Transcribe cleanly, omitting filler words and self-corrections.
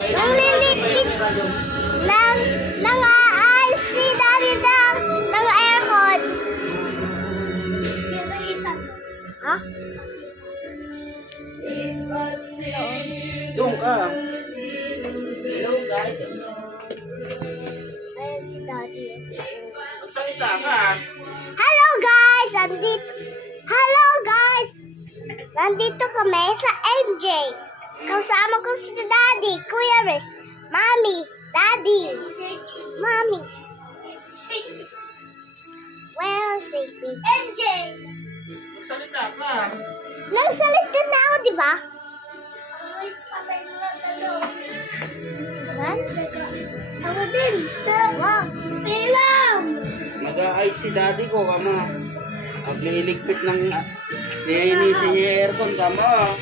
Nang lilipis nang aayos si Daddy ng aircon. Ha? Doon ka. Hello guys. Ayun si Daddy. Magsalita ka. Hello guys! Nandito kami sa MJ. Kasama ko si Daddy, Kuya Riz, Mommy, Daddy, Mommy. Well, sleepy. MJ! Magsalita ka. Nagsalita na ako, di ba? Ako din. Wow. Pilam! Mag-aayos si daddy ko, kama. Pagliligpit ng nilinisin niya yung aircon, kama.